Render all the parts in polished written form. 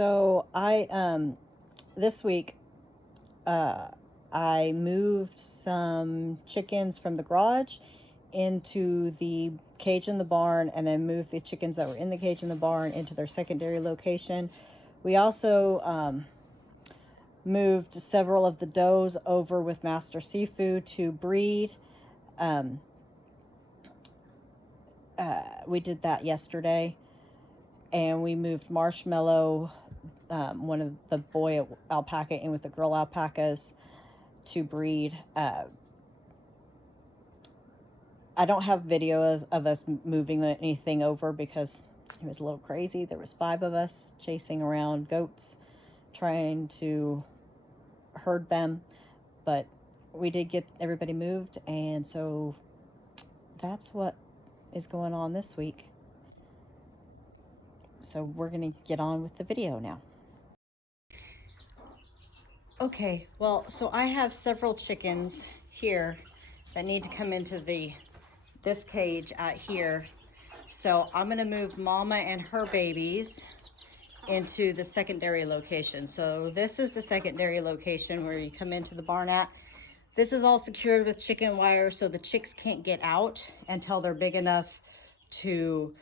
So this week I moved some chickens from the garage into the cage in the barn, and then moved the chickens that were in the cage in the barn into their secondary location. We also moved several of the does over with Master Seafood to breed. We did that yesterday, and we moved Marshmallow, one of the boy alpaca, in with the girl alpacas to breed. I don't have videos of us moving anything over because it was a little crazy. There was 5 of us chasing around goats, trying to herd them, but we did get everybody moved, and so that's what is going on this week. So we're gonna get on with the video now. Okay, well, so I have several chickens here that need to come into this cage out here. So I'm gonna move Mama and her babies into the secondary location. So this is the secondary location where you come into the barn at. This is all secured with chicken wire, so the chicks can't get out until they're big enough to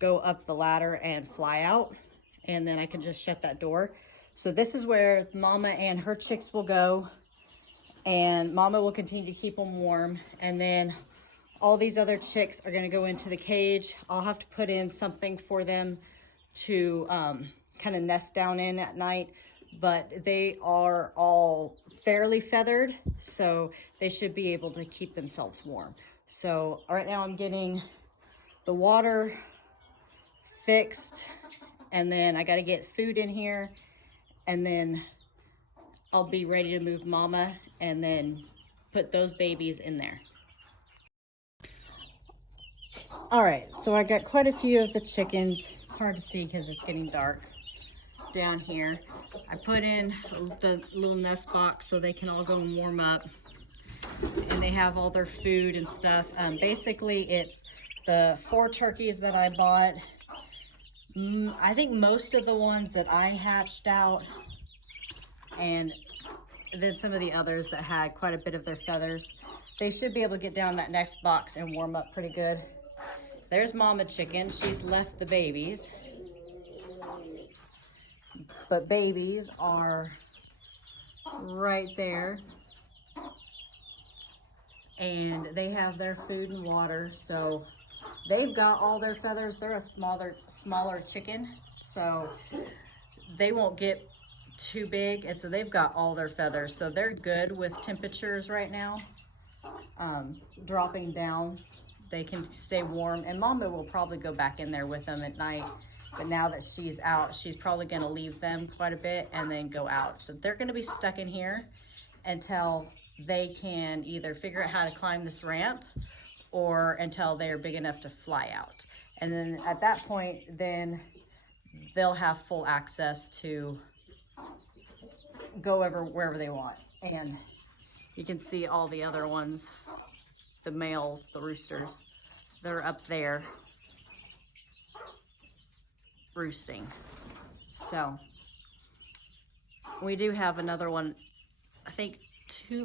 go up the ladder and fly out, and then I can just shut that door. So this is where Mama and her chicks will go, and Mama will continue to keep them warm, and then all these other chicks are going to go into the cage. I'll have to put in something for them to kind of nest down in at night, but they are all fairly feathered, so they should be able to keep themselves warm. So right now I'm getting the water fixed, and then I got to get food in here, and then I'll be ready to move Mama and then put those babies in there. All right, so I got quite a few of the chickens. It's hard to see because it's getting dark down here. I put in the little nest box so they can all go and warm up, and they have all their food and stuff. Basically, it's the 4 turkeys that I bought. I think most of the ones that I hatched out, and then some of the others that had quite a bit of their feathers. They should be able to get down that next box and warm up pretty good. There's Mama Chicken. She's left the babies, but babies are right there, and they have their food and water, so they've got all their feathers. They're a smaller chicken, so they won't get too big, and so they've got all their feathers, so they're good with temperatures right now dropping down. They can stay warm, and Mama will probably go back in there with them at night, but now that she's out, she's probably going to leave them quite a bit and then go out. So they're going to be stuck in here until they can either figure out how to climb this ramp or until they're big enough to fly out. And then at that point, then they'll have full access to go wherever they want. And you can see all the other ones, the males, the roosters, they're up there roosting. So we do have another one, I think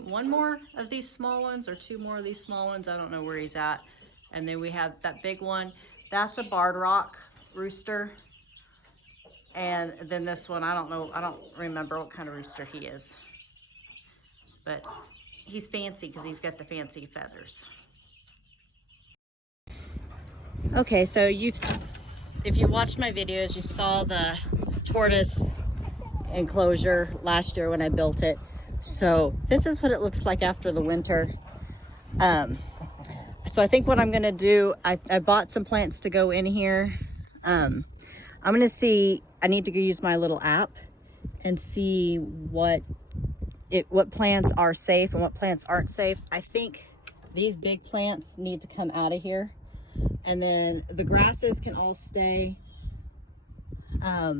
one more of these small ones, or 2 more of these small ones. I don't know where he's at. And then we have that big one. That's a barred rock rooster. And then this one, I don't remember what kind of rooster he is. But he's fancy because he's got the fancy feathers. Okay, so if you watched my videos, you saw the tortoise enclosure last year when I built it. So this is what it looks like after the winter. So I think what I'm gonna do, I bought some plants to go in here. I'm gonna see, I need to go use my little app and see what plants are safe and what plants aren't safe. I think these big plants need to come out of here, and then the grasses can all stay. I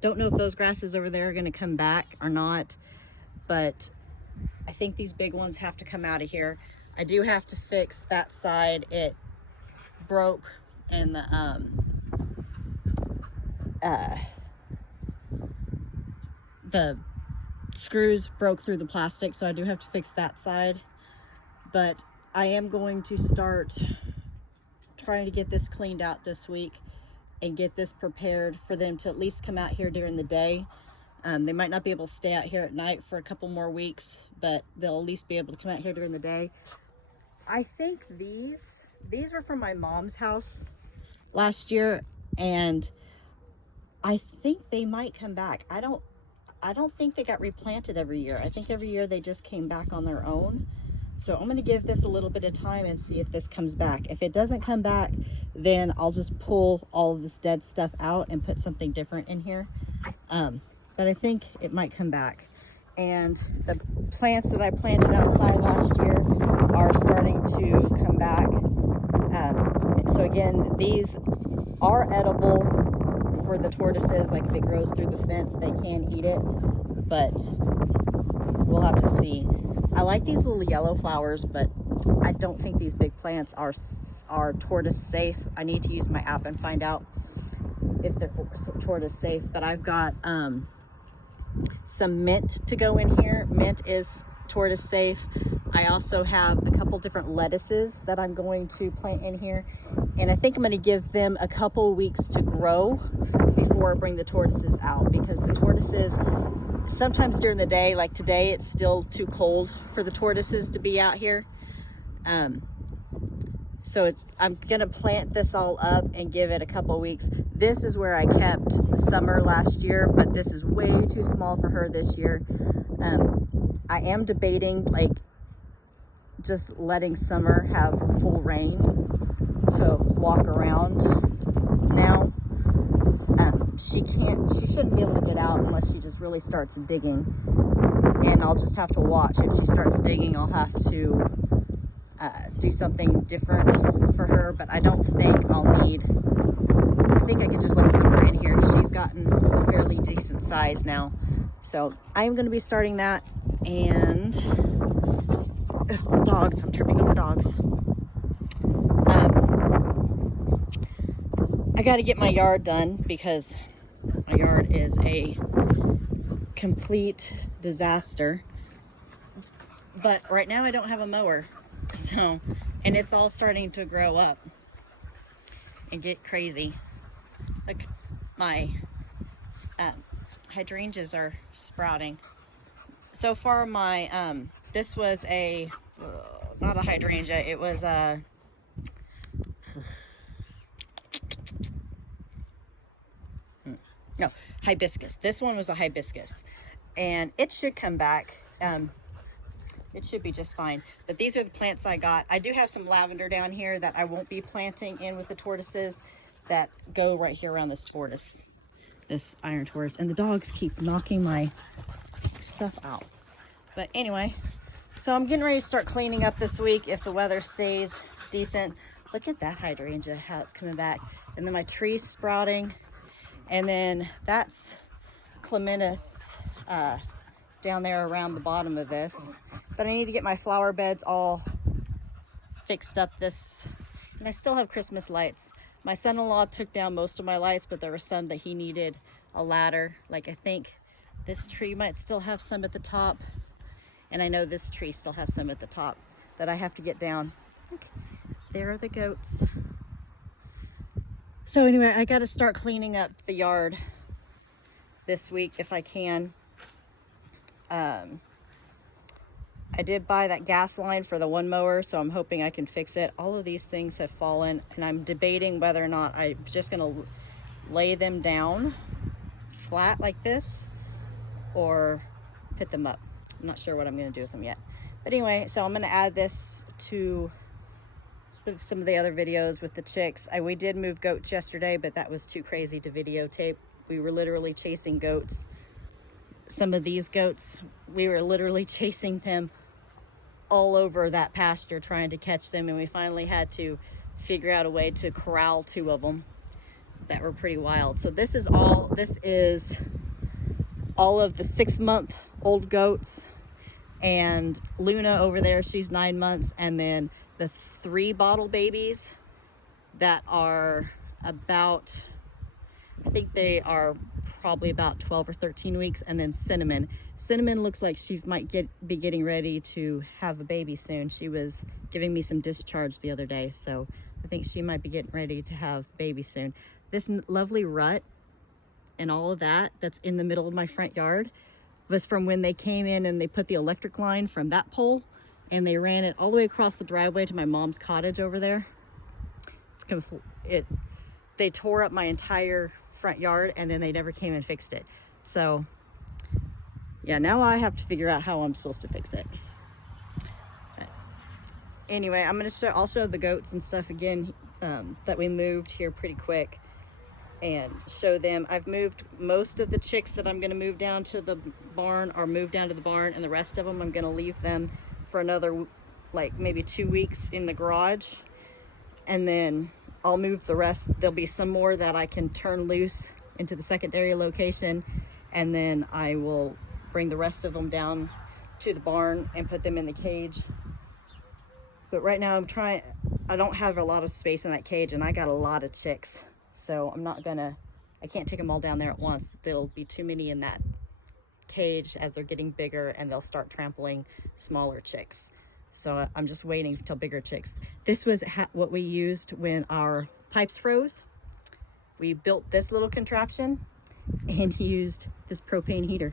don't know if those grasses over there are going to come back or not, but I think these big ones have to come out of here. I do have to fix that side. It broke, and the screws broke through the plastic, so I do have to fix that side. But I am going to start trying to get this cleaned out this week and get this prepared for them to at least come out here during the day. They might not be able to stay out here at night for a couple more weeks, but they'll at least be able to come out here during the day. I think these were from my mom's house last year, and I think they might come back. I don't think they got replanted every year. I think every year they just came back on their own. So I'm going to give this a little bit of time and see if this comes back. If it doesn't come back, then I'll just pull all of this dead stuff out and put something different in here. But I think it might come back. And the plants that I planted outside last year are starting to come back. So again, these are edible for the tortoises. Like if it grows through the fence, they can eat it, but we'll have to see. I like these little yellow flowers, but I don't think these big plants are tortoise safe. I need to use my app and find out if they're tortoise safe. But I've got some mint to go in here. Mint is tortoise safe. I also have a couple different lettuces that I'm going to plant in here, and I think I'm going to give them a couple weeks to grow before I bring the tortoises out, because the tortoises sometimes during the day, like today, it's still too cold for the tortoises to be out here. So I'm gonna plant this all up and give it a couple weeks. This is where I kept Summer last year, but this is way too small for her this year. I am debating like just letting Summer have full reign to walk around now. She shouldn't be able to get out unless she just really starts digging, and I'll just have to watch. If she starts digging, I'll have to do something different for her, but I don't think I think I can just let Summer in here. She's gotten a fairly decent size now, so I'm going to be starting that. And dogs, I'm tripping over dogs. I got to get my yard done because my yard is a complete disaster. But right now I don't have a mower. So, and it's all starting to grow up and get crazy. Look, my hydrangeas are sprouting. So far my, this was a, not a hydrangea, it was a, no, hibiscus. This one was a hibiscus, and it should come back. It should be just fine. But these are the plants I got. I do have some lavender down here that I won't be planting in with the tortoises, that go right here around this tortoise, this iron tortoise. And the dogs keep knocking my stuff out. But anyway, so I'm getting ready to start cleaning up this week if the weather stays decent. Look at that hydrangea, how it's coming back. And then my tree's sprouting. And then that's clematis down there around the bottom of this. But I need to get my flower beds all fixed up this. And I still have Christmas lights. My son-in-law took down most of my lights, but there were some that he needed a ladder. Like I think this tree might still have some at the top. And I know this tree still has some at the top that I have to get down. Look, there are the goats. So anyway, I got to start cleaning up the yard this week if I can. I did buy that gas line for the one mower, so I'm hoping I can fix it. All of these things have fallen, and I'm debating whether or not I'm just going to lay them down flat like this or put them up. I'm not sure what I'm going to do with them yet. But anyway, so I'm going to add this to some of the other videos with the chicks. We did move goats yesterday, but that was too crazy to videotape. We were literally chasing goats. Some of these goats, we were literally chasing them all over that pasture trying to catch them, and we finally had to figure out a way to corral 2 of them that were pretty wild. So this is all of the 6-month-old goats, and Luna over there, she's 9 months, and then the 3 bottle babies that are about I think they are probably about 12 or 13 weeks. And then Cinnamon. Cinnamon looks like she's might be getting ready to have a baby soon. She was giving me some discharge the other day, so I think she might be getting ready to have baby soon. This lovely rut and all of that that's in the middle of my front yard was from when they came in and they put the electric line from that pole and they ran it all the way across the driveway to my mom's cottage over there. They tore up my entire front yard and then they never came and fixed it. So yeah, now I have to figure out how I'm supposed to fix it. Anyway, I'll show the goats and stuff again that we moved here pretty quick and show them. I've moved most of the chicks that I'm going to move down to the barn, or move down to the barn, and the rest of them I'm going to leave them for another like maybe 2 weeks in the garage, and then I'll move the rest. There'll be some more that I can turn loose into the secondary location, and then I will bring the rest of them down to the barn and put them in the cage. But right now I don't have a lot of space in that cage, and I got a lot of chicks. So I can't take them all down there at once. There'll be too many in that cage as they're getting bigger, and they'll start trampling smaller chicks. So I'm just waiting till bigger chicks. This was what we used when our pipes froze. We built this little contraption and used this propane heater,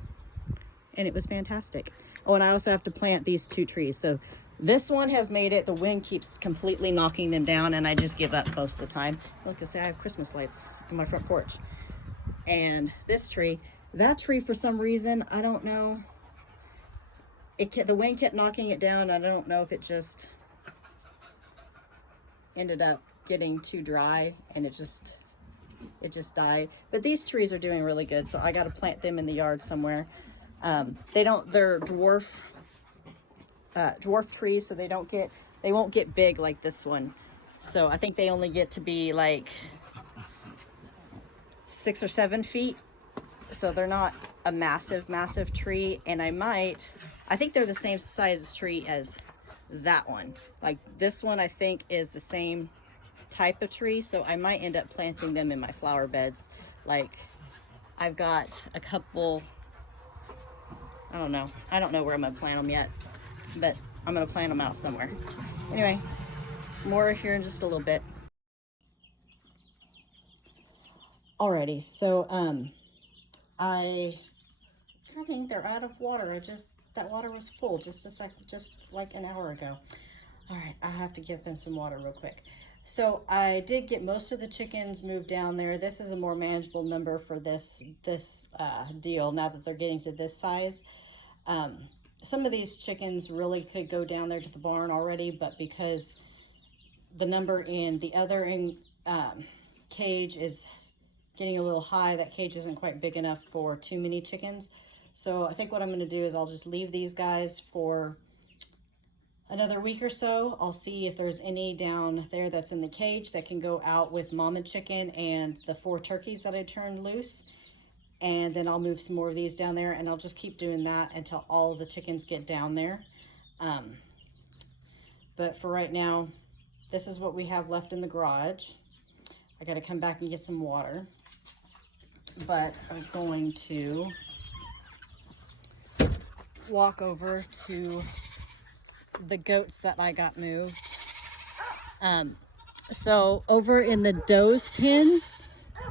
and it was fantastic. Oh, and I also have to plant these 2 trees. So this one has made it. The wind keeps completely knocking them down, and I just give up most of the time. Look, I say I have Christmas lights on my front porch. And this tree, that tree, for some reason, I don't know. The wind kept knocking it down. I don't know if it just ended up getting too dry and it just died. But these trees are doing really good, so I got to plant them in the yard somewhere. They're dwarf trees, so they won't get big like this one. So I think they only get to be like 6 or 7 feet. So they're not a massive tree. And I think they're the same size tree as that one. Like this one, I think is the same type of tree. So I might end up planting them in my flower beds. Like I've got a couple, I don't know where I'm gonna plant them yet, but I'm gonna plant them out somewhere. Anyway, more here in just a little bit. Alrighty, so I think they're out of water. That water was full just like an hour ago. All right, I have to give them some water real quick. So I did get most of the chickens moved down there. This is a more manageable number for this deal now that they're getting to this size. Some of these chickens really could go down there to the barn already, but because the number in the other cage is getting a little high, that cage isn't quite big enough for too many chickens. So I think what I'm going to do is I'll just leave these guys for another week or so. I'll see if there's any down there that's in the cage that can go out with mama chicken and the 4 turkeys that I turned loose. And then I'll move some more of these down there, and I'll just keep doing that until all of the chickens get down there. But for right now, this is what we have left in the garage. I got to come back and get some water. But I was going to walk over to the goats that I got moved. So over in the doe's pen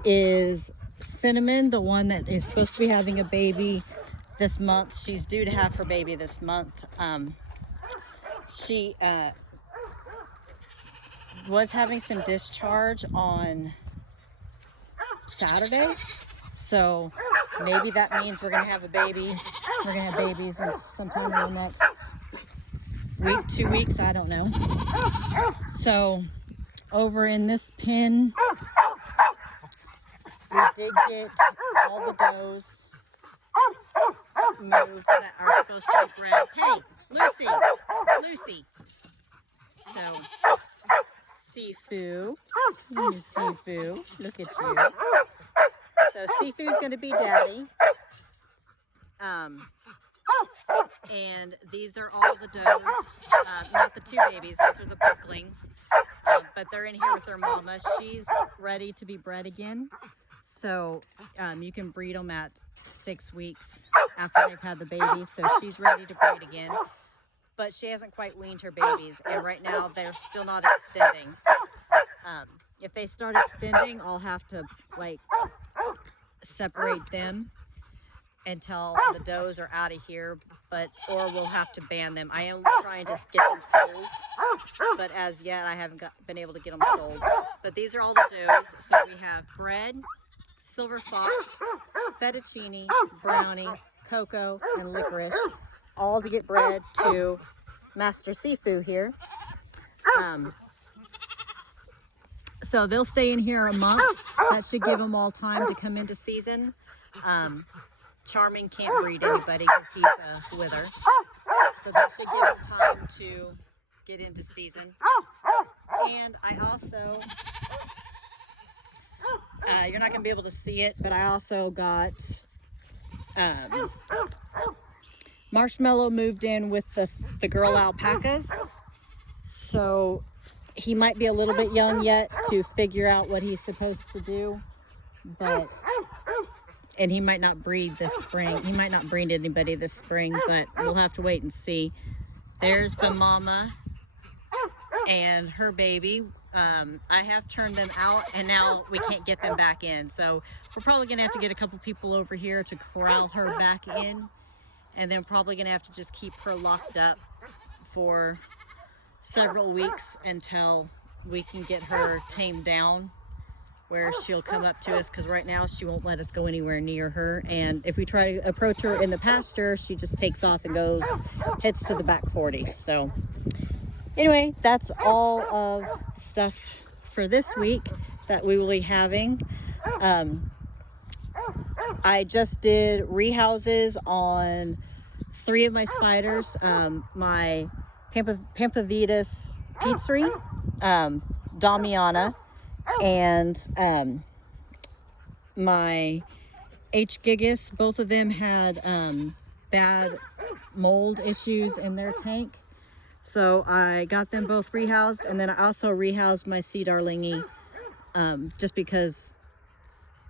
is Cinnamon, the one that is supposed to be having a baby this month. She's due to have her baby this month. She was having some discharge on Saturday, so maybe that means we're gonna have a baby. We're gonna have babies sometime in the next week, 2 weeks, I don't know. So over in this pen, we did get all the does moved that are supposed to be bred. Hey, Lucy. So Sifu, look at you. So Sifu's going to be daddy. And these are all the does, not the 2 babies, those are the bucklings. But they're in here with their mama. She's ready to be bred again. So you can breed them at 6 weeks after they've had the baby. So she's ready to breed again, but she hasn't quite weaned her babies. And right now they're still not extending. If they start extending, I'll have to like separate them until the does are out of here, or we'll have to ban them. I am trying to get them sold, but as yet I haven't been able to get them sold. But these are all the does. So we have Bread, Silver Fox, Fettuccine, Brownie, Cocoa, and Licorice, all to get bred to Master Sifu here. So they'll stay in here a month. That should give them all time to come into season. Charming can't breed anybody because he's a wither. So that should give him time to get into season. And I also, you're not going to be able to see it, but I also got Marshmallow moved in with the girl alpacas. So he might be a little bit young yet to figure out what he's supposed to do, and he might not breed this spring. He might not breed anybody this spring, but we'll have to wait and see. There's the mama and her baby. I have turned them out, and now we can't get them back in. So we're probably gonna have to get a couple people over here to corral her back in, and then probably gonna have to just keep her locked up for several weeks until we can get her tamed down where she'll come up to us, because right now she won't let us go anywhere near her, and if we try to approach her in the pasture, she just takes off and heads to the back 40. So anyway, that's all of stuff for this week that we will be having. I just did rehouses on 3 of my spiders. My Pampavitas Pizzeria, Damiana, and my H. gigas. Both of them had bad mold issues in their tank. So I got them both rehoused, and then I also rehoused my C. darlingi just because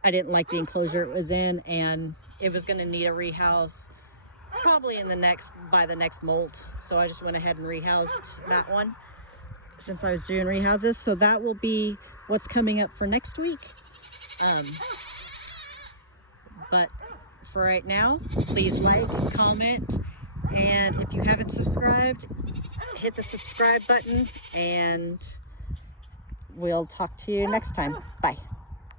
I didn't like the enclosure it was in, and it was going to need a rehouse probably by the next molt. So I just went ahead and rehoused that one since I was doing rehouses. So that will be what's coming up for next week. But for right now, please like, comment, and if you haven't subscribed, hit the subscribe button, and we'll talk to you next time. Bye.